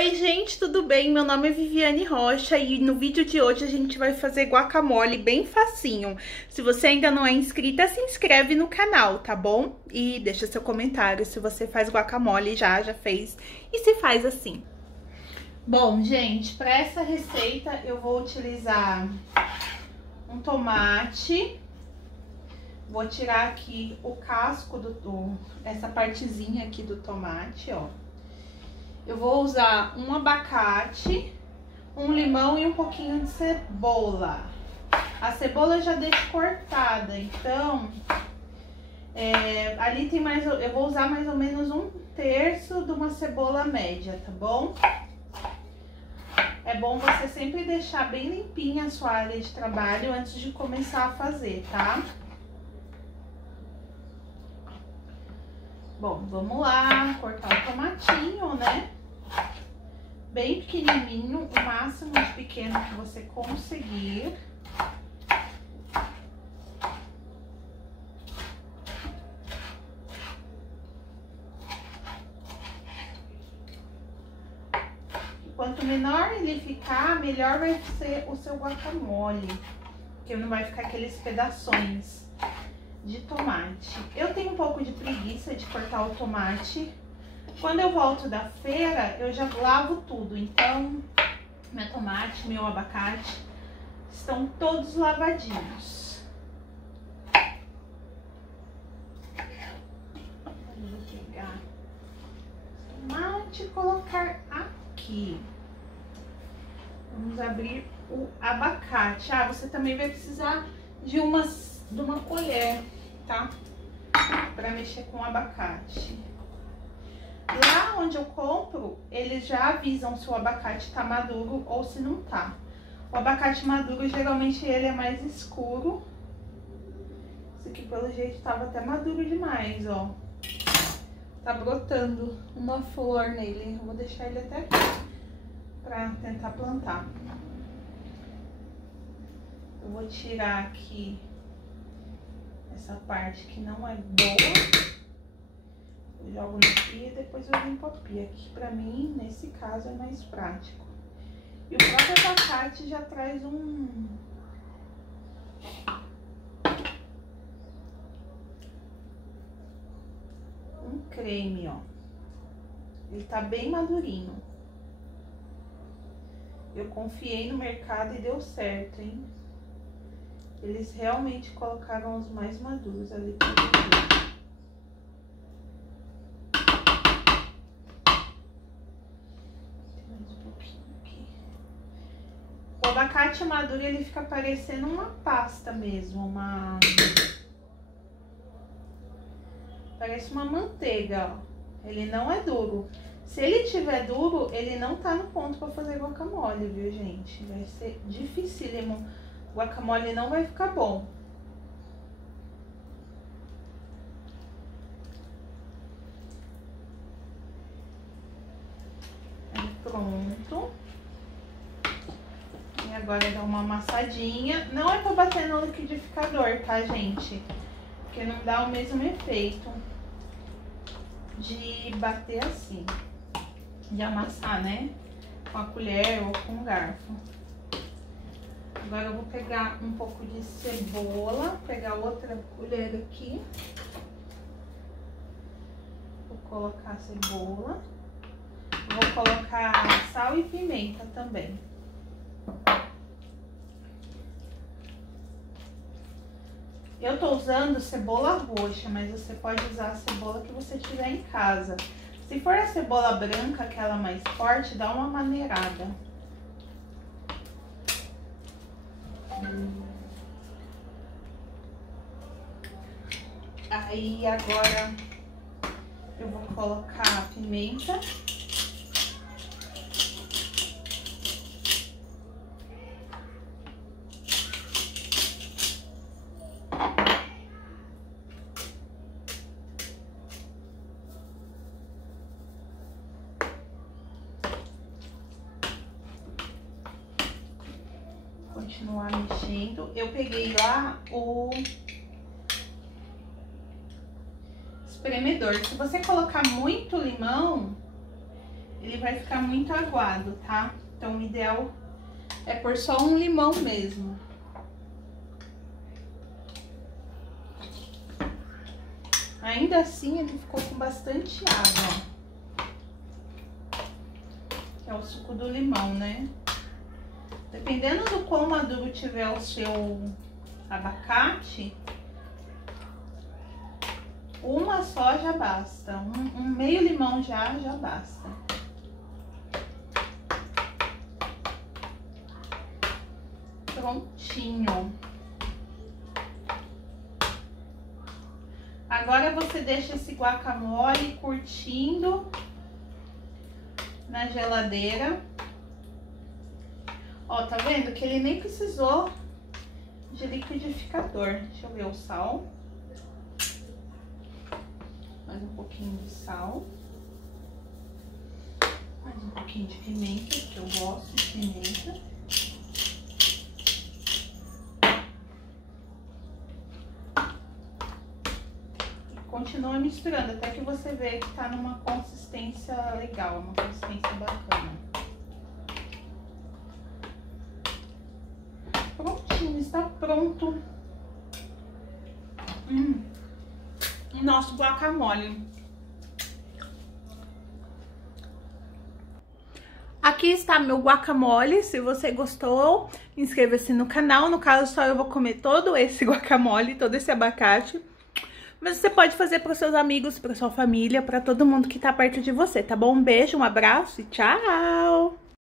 Oi gente, tudo bem? Meu nome é Viviane Rocha e no vídeo de hoje a gente vai fazer guacamole bem facinho. Se você ainda não é inscrita, se inscreve no canal, tá bom? E deixa seu comentário se você faz guacamole já fez e se faz assim. Bom, gente, para essa receita eu vou utilizar um tomate. Vou tirar aqui o casco essa partezinha aqui do tomate, ó. Eu vou usar um abacate, um limão e um pouquinho de cebola. A cebola eu já deixo cortada, então ali tem eu vou usar mais ou menos 1/3 de uma cebola média, tá bom? É bom você sempre deixar bem limpinha a sua área de trabalho antes de começar a fazer, tá? Bom, vamos lá, cortar o tomatinho, né? Bem pequenininho, o máximo de pequeno que você conseguir. Quanto menor ele ficar, melhor vai ser o seu guacamole, porque não vai ficar aqueles pedaços de tomate. Eu tenho um pouco de preguiça de cortar o tomate. Quando eu volto da feira, eu já lavo tudo. Então, meu tomate, meu abacate estão todos lavadinhos. Vou pegar o tomate e colocar aqui. Vamos abrir o abacate. Ah, você também vai precisar de uma colher, tá? Para mexer com o abacate. Lá onde eu compro, eles já avisam se o abacate tá maduro ou se não tá. O abacate maduro, geralmente, ele é mais escuro. Esse aqui, pelo jeito, tava até maduro demais, ó. Tá brotando uma flor nele. Eu vou deixar ele até aqui pra tentar plantar. Eu vou tirar aqui essa parte que não é boa. Eu jogo no pia e depois eu limpo a pia. Aqui pra mim, nesse caso, é mais prático. E o próprio abacate já traz um creme, ó. Ele tá bem madurinho. Eu confiei no mercado e deu certo, hein? Eles realmente colocaram os mais maduros ali pra ver. O abacate maduro, ele fica parecendo uma pasta mesmo, parece uma manteiga, ó. Ele não é duro. Se ele tiver duro, ele não tá no ponto pra fazer guacamole, viu, gente? Vai ser dificílimo. O guacamole não vai ficar bom. Aí, pronto. E agora dá uma amassadinha. Não é pra bater no liquidificador, tá, gente? Porque não dá o mesmo efeito de bater assim. De amassar, né? Com a colher ou com o garfo. Agora eu vou pegar um pouco de cebola. Pegar outra colher aqui. Vou colocar a cebola. Vou colocar sal e pimenta também. Eu tô usando cebola roxa, mas você pode usar a cebola que você tiver em casa. Se for a cebola branca, aquela mais forte, dá uma maneirada. Aí agora eu vou colocar a pimenta. Continuar mexendo. Eu peguei lá o espremedor. Se você colocar muito limão, ele vai ficar muito aguado, tá? Então o ideal é pôr só um limão mesmo. Ainda assim, ele ficou com bastante água, ó. Que é o suco do limão, né? Dependendo do quão maduro tiver o seu abacate, uma só já basta. Um meio limão já basta. Prontinho. Agora você deixa esse guacamole curtindo na geladeira. Ó, tá vendo que ele nem precisou de liquidificador. Deixa eu ver o sal. Mais um pouquinho de sal. Mais um pouquinho de pimenta, que eu gosto de pimenta. Continua misturando até que você vê que tá numa consistência legal, uma consistência bacana. Prontinho, está pronto. Nosso guacamole. Aqui está meu guacamole. Se você gostou, inscreva-se no canal. No caso, só eu vou comer todo esse guacamole, todo esse abacate. Mas você pode fazer para os seus amigos, para sua família, para todo mundo que tá perto de você, tá bom? Um beijo, um abraço e tchau!